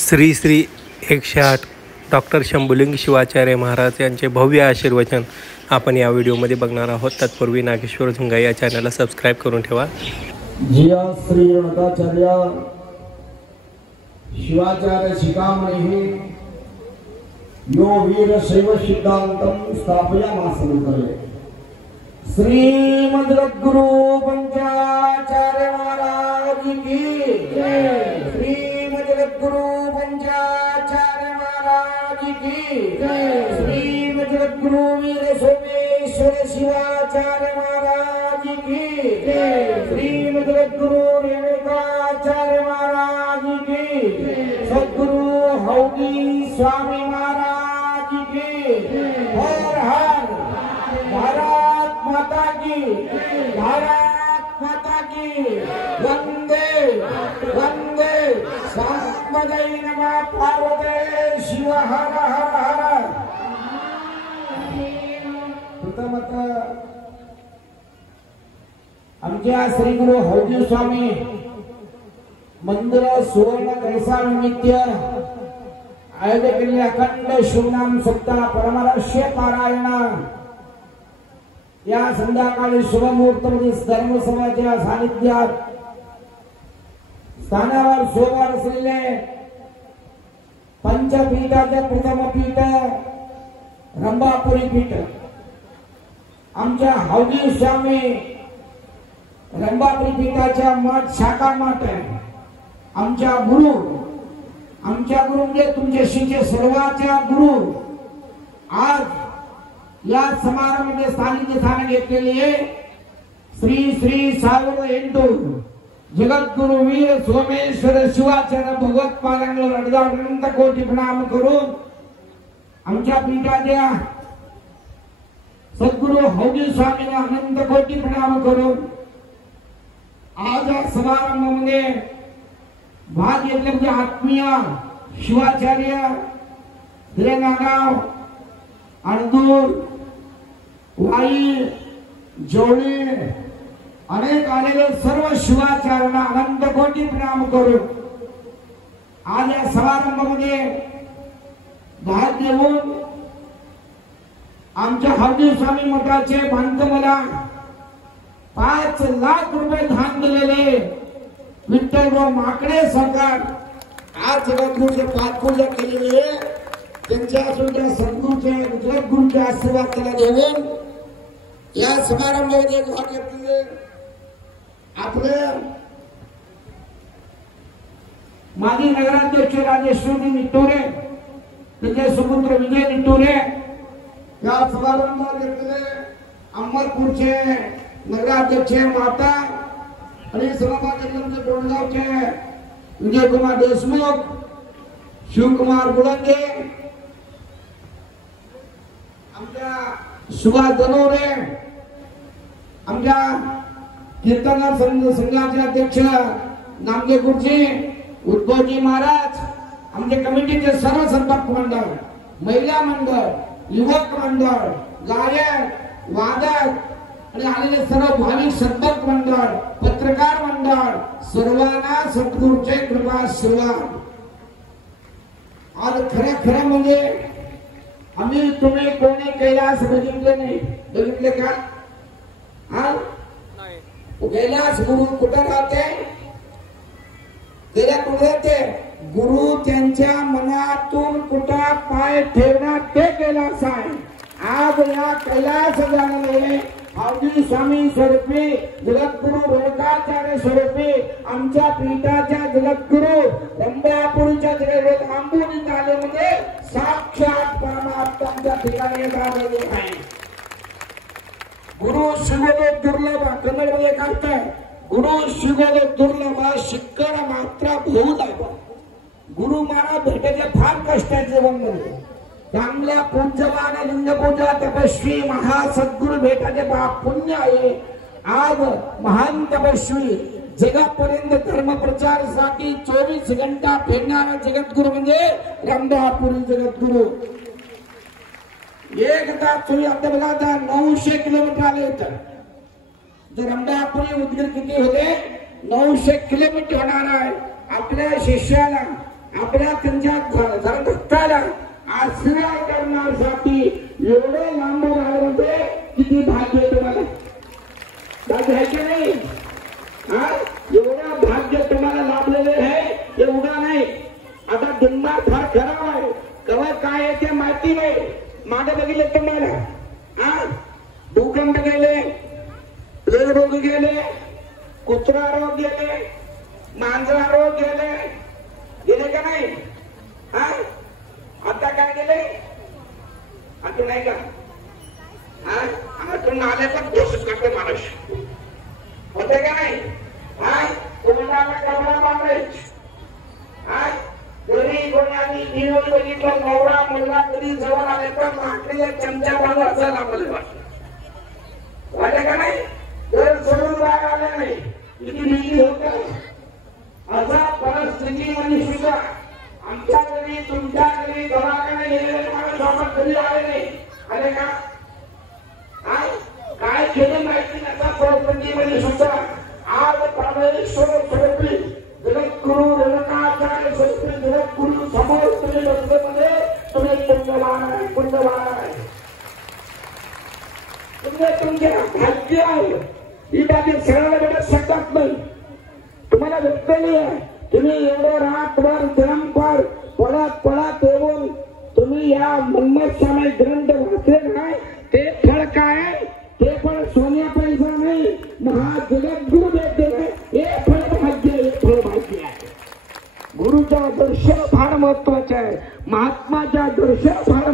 Shri Shri 108 doctor Shambhuling Shivacharya Maharaj यांचे भव्य आशीर्वचन आपण या व्हिडिओमध्ये बघणार आहोत। तत्पूर्वी नागेश्वर झुंगा या चॅनलला सबस्क्राइब करून ठेवा। जिया श्री रणकाचार्य शिवाचार्य शिखामणिः यो वीर शैव सिद्धांतं स्थापयामासनकरे श्रीमद् गुरु पंचाचार्य महाराज की जय। श्रीमद् गुरु पंचाचार्य महाराज की जय। श्रीमद् गुरु वीर सोमेश्वर शिवाचार्य महाराज की जय। श्रीमद् गुरु रेणुकाचार्य महाराज की जय। सद्गुरु हौदी स्वामी महाराज की हर हर भारत माता की, भारत माता की, वंदे वंदे सांबदै नमः पार्वती शिव हर हर हर। प्रथमतः आमच्या श्री गुरु हौदी स्वामी मंदिर सुवर्ण दिवसानिमित्त आयोजित केलेल्या अखंड शिवनाम सप्ताह परमरहस्य पारायण या संध्याकाळी शुभमुहूर्तामध्ये धर्मसभाच्या सानिध्यात स्थानावर सोमवार असलेले पंचपीठाचे प्रथम पीठ रंभापुरी पीठ आमच्या हौदी स्वामी रंभापुरी पीठाच्या मठ शाखा मठ आमच्या गुरु म्हणजे तुमचे शिष्य सर्वांच्या गुरु आज या समारंभामध्ये स्थान घेतलेले श्री श्री सावरएंटू जगद्गुरु वीर सोमेश्वर शिवाचार्य भगवत पादांवर अनंत कोटी प्रणाम करून आमच्या पीठाच्या सद्गुरु हौदी स्वामींना अनंत कोटी प्रणाम करून आज या समारंभामध्ये भाग घेतले आत्मीय शिवाचार्य हिरेनागाव अर्दूर वाई जोडे अनेक आलेले सर्व शिवाचार्यांना अनंत कोटी प्रणाम करून आज या समारंभामध्ये भाग घेऊन आमच्या हौदी स्वामी मठाचे बांधकामाला 5 लाख रुपये दान दिलेले विठ्ठलराव माकडे सरकार आज जगद्गुरूचे पाठपूजा केलेली आहे। त्यांच्या सद्गुरूचे जगद्गुरूचे आशीर्वाद त्याला घेऊन या समारंभामध्ये भाग घेतलेले आपले माजी नगराध्यक्ष राजेश्वरी निटोरे त्यांचे सुपुत्र विजय निटोरे या समारंभात घेतलेले अमरपूरचे नगराध्यक्ष माता आणि सभापती डोणगावचे विजयकुमार देशमुख शिवकुमार बुलंगे आमच्या सुभाष दनोरे आमच्या कीर्तनकार संघाचे अध्यक्ष नामदेव गुरुजी उद्धवजी महाराज आमच्या कमिटीचे सर्व संपर्क मंडळ महिला मंडळ युवक मंडळ गायक वादक आणि आलेले सर्व भाविक संपर्क मंडळ पत्रकार मंडळ सर्वांना सद्गुरूचे कृपा आशीर्वाद। आज खरं म्हणजे आम्ही तुम्ही कोणी कैलास बघितले नाही, बघितले का? कैलास गुरु कुठं राहते? गेल्या कुठे राहते? गुरु त्यांच्या मनातून कुठं पाय ठेवणार ते कैलास आहे। आज या कैलास जाणारे हौदी स्वामी स्वरूपी जगद्गुरु रेणुकाचार्य स्वरूपी आमच्या पीठाच्या जगद्गुरु रंभापुरीच्या आंबोली तालेमध्ये साक्षात परमात्म्याच्या ठिकाणी झालेले आहे। गुरु शिवोले दुर्लभ कन्नडमध्ये काय गुरु शिवोले दुर्लभ शिक्कर मात्र बहुलाभ। गुरु महाराज भेटायचे फार कष्टाचे बनले चांगल्या पूज्यमान लिंगपूजा तपस्वी महासद्गुरु भेटाचे पुण्य आहे। आज महान तपस्वी जगापर्यंत धर्म प्रचारासाठी 24 घंटा फिरणारा जगद्गुरु म्हणजे रंभापुरी जगद्गुरु। एकदा तुम्ही आता बघा 900 किलोमीटर आले होते तर रंभापुरी उद्गीर किती होते? 900 किलोमीटर होणार आहे। आपल्या शिष्याला आपल्या त्यांच्या धक्काला आश्रय करण्यासाठी एवढे लांब राहिले म्हणजे किती भाग्य तुम्हाला, भाग्य आहे की नाही? हा, एवढं भाग्य तुम्हाला लाभलेले आहे, एवढं नाही. आता दिमाग फार खराब आहे, कवा काय आहे ते माहिती नाही. मागे बघितले तुम्हाला, हा, भूकंप गेले, प्लेग रोग गेले, कुत्रा रोग गेले, मांजरा रोग गेले का नाही? हा, आता काय गेले? आता नाही का? हा, आता आल्याचा दोष करते माणूस होते का नाही? हा, कोणाला कमरा बांधायची, हा, घरी कोणाने टीव्ही बघितलं, नवरा मुलगा कधी जवळ आले तर माकडीला चमचा बांधून असायला आपल्याला वाटत का नाही? जर सोडून बाहेर आले नाही किती भीती होत. असा परिस्थितीमध्ये सुद्धा आमच्या घरी, तुमच्या घरी दवाखाने गेलेले माणूस आपण कधी आले नाही, आले का? काय केलं माहिती नसा परिस्थितीमध्ये सुद्धा आज परमेश्वर स्वरूपी जगद्गुरु रेणुकाचार्य स्वरूपी जगद्गुरु समोर तुम्ही बसलेमध्ये तुम्ही पुण्यवान आहे, पुण्यवान आहे. तुमचे भाग्य आहे. ही बाबी सगळ्याला भेटत शकत नाही. तुम्हाला व्यक्तली आहे. तुम्ही एवढे रातभर दिनभर पळत येऊन तुम्ही या मनमत्साने ग्रंथ वाचले नाही, ते फळ काय? ते फळ सोन्या पैसा नाही, महाजगद्गुरु देते हे फळ भाग्य, हे फळ भाग्य आहे. गुरुच्या दर्शन फार महत्वाचे आहे, महात्माच्या दर्शन फार